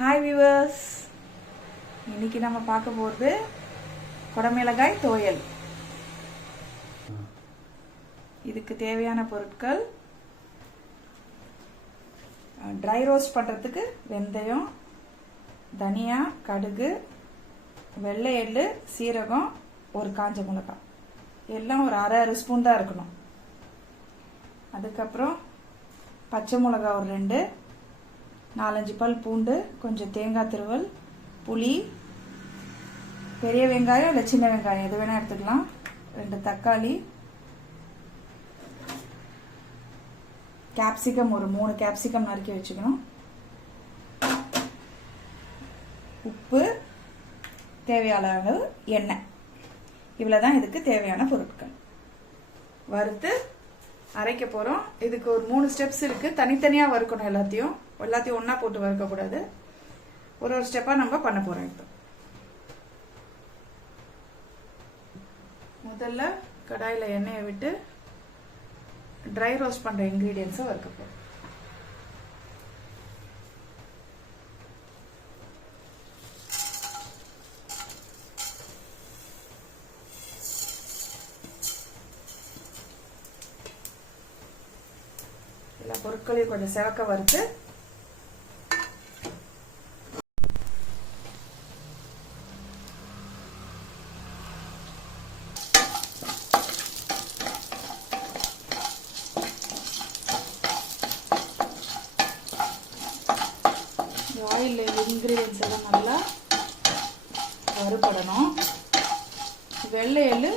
Hi viewers, இன்னைக்கு நம்ம பார்க்க போகிறது குடமிளகாய் துவையல். இதுக்கு தேவையான பொருட்கள்: ட்ரை ரோஸ்ட் பண்ணுறதுக்கு வெந்தயம், தனியா, கடுகு, வெள்ளை எள்ளு, சீரகம், ஒரு காஞ்ச மிளகாய், எல்லாம் ஒரு அரை ஸ்பூன் தான் இருக்கணும். அதுக்கப்புறம் பச்சை மிளகாய் ஒரு 2, 4-5 பல் பூண்டு, கொஞ்சம் தேங்காய் துருவல், புளி, பெரிய வெங்காயம் இல்லை சின்ன வெங்காயம் எது வேணால் எடுத்துக்கலாம், 2 தக்காளி, கேப்சிகம் ஒரு 3 கேப்சிகம் நறுக்கி வச்சுக்கணும், உப்பு, தேவையான அளவு எண்ணெய். இவ்வளோதான் இதுக்கு தேவையான பொருட்கள். வறுத்து அரைக்க போகிறோம். இதுக்கு ஒரு 3 ஸ்டெப்ஸ் இருக்குது. தனித்தனியாக வறுக்கணும். எல்லாத்தையும் ஒன்றா போட்டு வறுக்கக்கூடாது. ஒரு ஸ்டெப்பாக நம்ம பண்ண போகிறோம். இப்போ முதல்ல கடாயில் எண்ணெயை விட்டு ட்ரை ரோஸ்ட் பண்ணுற இன்க்ரீடியன்ஸை வறுக்க போகிறோம். எல்லா பொருட்களையும் கொஞ்சம் செவக்க வறுத்து ஆயிலில் இன்க்ரீடியன்ஸ் எல்லாம் நல்லா வறுபடணும். வெள்ளை எள்ளு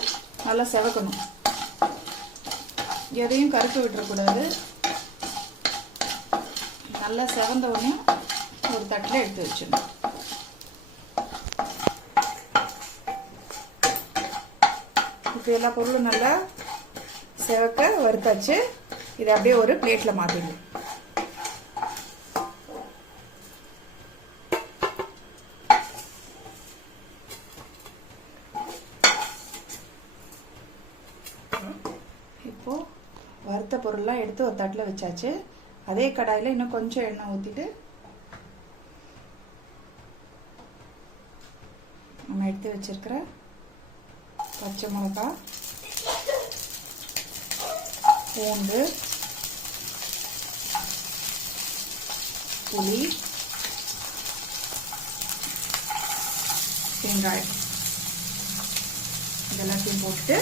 நல்லா செவக்கணும். எதையும் கருப்பு விட்டுறக்கூடாது. நல்லா செவந்த உடனே ஒரு தட்டில் எடுத்து வச்சிடணும். இப்போ எல்லா பொருளும் நல்லா செவக்க வறுத்தாச்சு. இதை அப்படியே ஒரு பிளேட்டில் மாற்றிடணும். இப்போ வறுத்த பொருள்லாம் எடுத்து ஒரு தட்டில் வச்சாச்சு. அதே கடாயில் இன்னும் கொஞ்சம் எண்ணெய் ஊற்றிட்டு நம்ம எடுத்து வச்சிருக்கிற பச்சை மிளகாய், பூண்டு, புளி, வெங்காயம் இதெல்லாத்தையும் போட்டு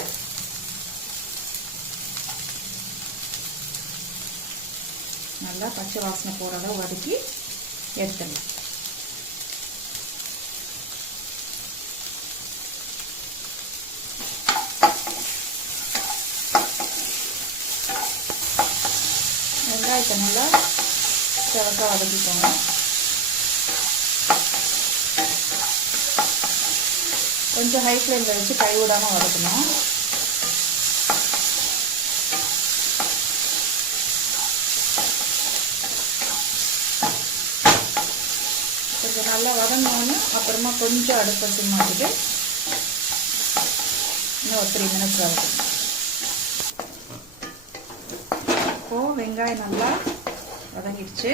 நல்லா பச்சை வாசனை போகிற அளவு வதக்கி எடுத்துடலாம். வெங்காயத்தை நல்லா செவக்க வதக்கிக்கோங்க. கொஞ்சம் ஹை ஃப்ளேமில் வச்சு கைவிடாமல் வதக்கணும். கொஞ்சம் நல்லா வதங்கணும்னு அப்புறமா கொஞ்சம் அடுப்பை சிம் மாட்டிட்டு இன்னும் ஒரு 3 மினிட்ஸ் வதக்கணும். இப்போது வெங்காயம் நல்லா வதங்கிடுச்சு.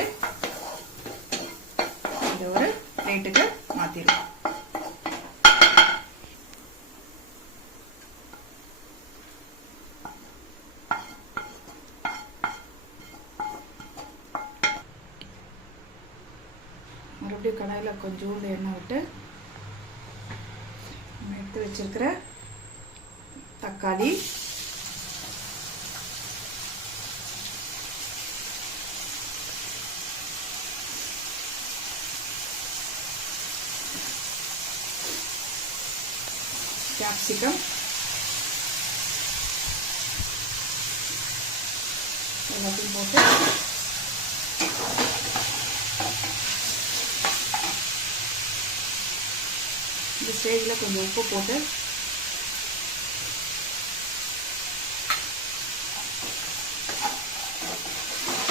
இது ஒரு பிளேட்டுக்கு மாற்றிடுவோம். மறுபடியும் கடாயில் கொஞ்சோண்டு எண்ணெய் விட்டு நம்ம எடுத்து வச்சிருக்கிற தக்காளி, கேப்சிகம் எல்லாத்தையும் போட்டு இந்த ஸ்டேஜில் கொஞ்சம் உப்பு போட்டு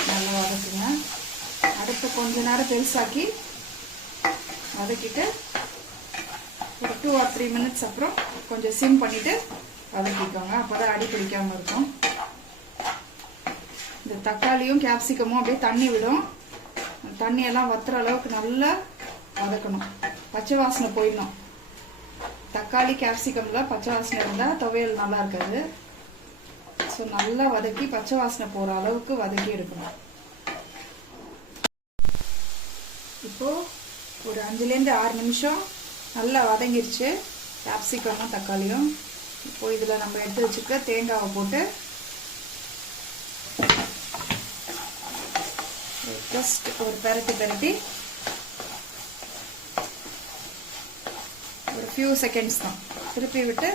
நல்லா வதக்குங்க. அடுத்த கொஞ்ச நேரம் பெருசாக்கி வதக்கிட்டு ஒரு 2 or 3 மினிட்ஸ் அப்புறம் கொஞ்சம் சிம் பண்ணிவிட்டு வதக்கிக்கோங்க. அப்போ தான் அடி பிடிக்காமல் இருக்கும். இந்த தக்காளியும் கேப்சிகமும் அப்படியே தண்ணி விடும். தண்ணியெல்லாம் வத்துற அளவுக்கு நல்லா வதக்கணும். பச்சை வாசனை போயிடணும். தக்காளி கேப்சிகமில் பச்சை வாசனை இருந்தால் துவையல் நல்லா இருக்காது. ஸோ நல்லா வதக்கி பச்சை வாசனை போகிற அளவுக்கு வதக்கி எடுக்கணும். இப்போது ஒரு 5-6 நிமிஷம் நல்லா வதங்கிருச்சு கேப்சிகமும் தக்காளியும். இப்போ இதில் நம்ம எடுத்து வச்சுக்க தேங்காவை போட்டு ஜஸ்ட் ஒரு பெரட்டி ஒரு ஃபியூ செகண்ட்ஸ் தான் திருப்பி விட்டு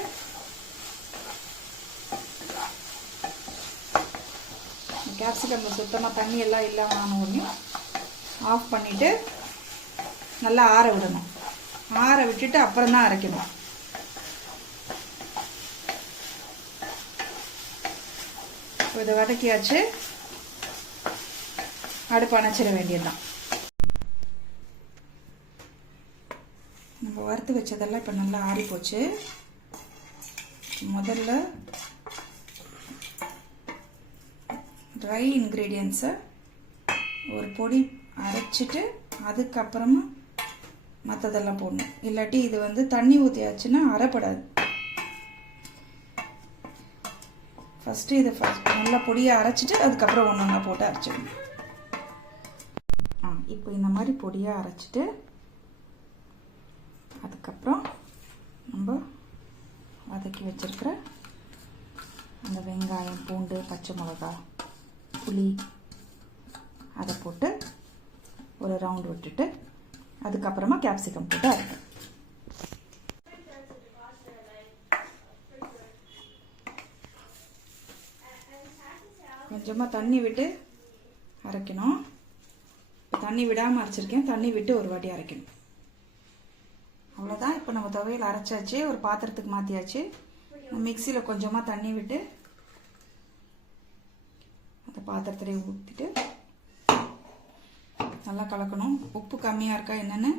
கேப்சிகம்ல சுத்தமாக தண்ணி எல்லாம் இல்லாமல் ஒன்று ஆஃப் பண்ணிவிட்டு நல்லா ஆற விடணும். ஆற விட்டுட்டு அப்புறம் தான் அரைக்கணும். இதை வதக்கியாச்சு. அடுப்பு அணைச்சிட வேண்டியதுதான். நம்ம வறுத்து வச்சதெல்லாம் இப்போ நல்லா ஆறி போச்சு. முதல்ல ட்ரை இன்க்ரீடியன்ஸை ஒரு பொடி அரைச்சிட்டு அதுக்கப்புறமா மற்றதெல்லாம் போடணும். இல்லாட்டி இது வந்து தண்ணி ஊற்றியாச்சுன்னா அரைப்படாது. ஃபஸ்ட்டு இதை நல்லா பொடியை அரைச்சிட்டு அதுக்கப்புறம் ஒன்று ஒன்றா போட்டு அரைச்சிடணும். இப்போ இந்த மாதிரி பொடியாக அரைச்சிட்டு அதுக்கப்புறம் நம்ம வதக்கி வச்சிருக்கிற அந்த வெங்காயம், பூண்டு, பச்சை மிளகா, புளி அதை போட்டு ஒரு ரவுண்ட் விட்டுட்டு அதுக்கப்புறமா கேப்சிகம் போட்டு அரைக்கணும். கொஞ்சமாக தண்ணி விட்டு அரைக்கணும். தண்ணி விடாமல் அரைச்சிருக்கேன். தண்ணி விட்டு ஒரு வாட்டி அரைக்கணும். அவ்வளோதான். இப்போ நம்ம துவையல் அரைச்சாச்சு. ஒரு பாத்திரத்துக்கு மாற்றியாச்சு. மிக்சியில் கொஞ்சமாக தண்ணி விட்டு அந்த பாத்திரத்திலே ஊற்றிட்டு நல்லா கலக்கணும். உப்பு கம்மியாக இருக்கா என்னென்னு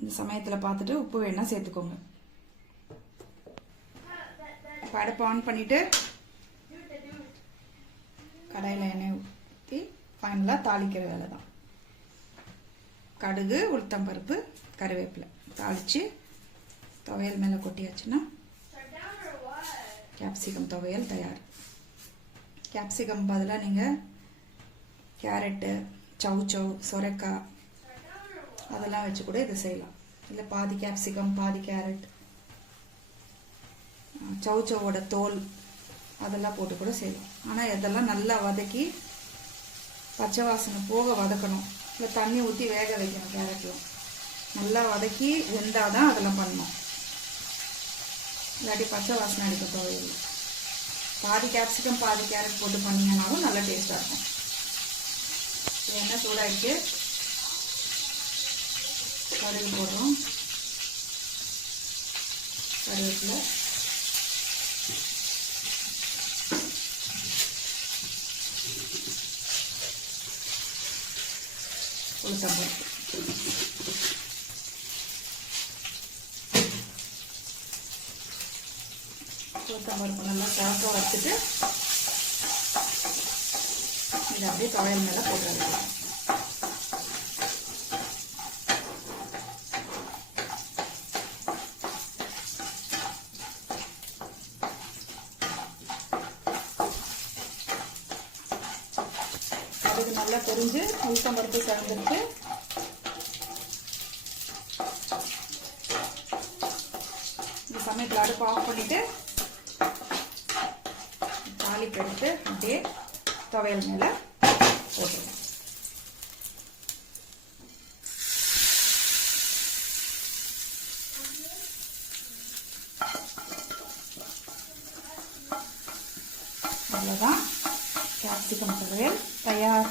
இந்த சமயத்தில் பார்த்துட்டு உப்பு வேணால் சேர்த்துக்கோங்க. இப்போ அடுப்பை ஆன் பண்ணிவிட்டு கடாயில் எண்ணெய் ஊற்றி ஃபைனலாக தாளிக்கிற வேலை தான். கடுகு, உளுத்தம்பருப்பு, கருவேப்பிலை தாளித்து துவையல் மேலே கொட்டியாச்சுன்னா கேப்சிகம் துவையல் தயார். கேப்சிகம் பதிலாக நீங்கள் கேரட்டு, சவுச்சவ், சொரைக்காய் அதெல்லாம் வச்சு கூட இதை செய்யலாம். இல்லை பாதி கேப்சிகம் பாதி கேரட், சவுச்சவோட தோல் அதெல்லாம் போட்டு கூட செய்யலாம். ஆனால் இதெல்லாம் நல்லா வதக்கி பச்சை வாசனை போக வதக்கணும். இல்லை தண்ணி ஊற்றி வேக வைக்கணும். கேரட்லாம் நல்லா வதக்கி வெந்தால் தான் அதெல்லாம் பண்ணணும். இல்லாட்டி பச்சை வாசனை அடிக்க தேவையில்லை. பாதி கேப்சிகம் பாதி கேரட் போட்டு பண்ணிங்கன்னாலும் நல்லா டேஸ்ட்டாக இருக்கும். எண்ணெய் சூடாகிட்டு கடுகு போடுறோம். கருவேப்பிலை, உளுத்தம்பருப்பு, உளுத்தம்பருப்பு நல்லா சாப்பாக வச்சுட்டு இதை அப்படியே துவையல் மேலே போட்டுருங்க. அதுக்கு நல்லா தெரிஞ்சு உளுத்தம்பருப்பு கலந்துட்டு இந்த சமயத்தில் அடுப்பு ஆஃப் பண்ணிட்டு தாளிப்பு எடுத்து அப்படியே துவையல் மேலே போட்டுருங்க. அவ்வளோதான், கேப்சிகம் துவையல் தயார்.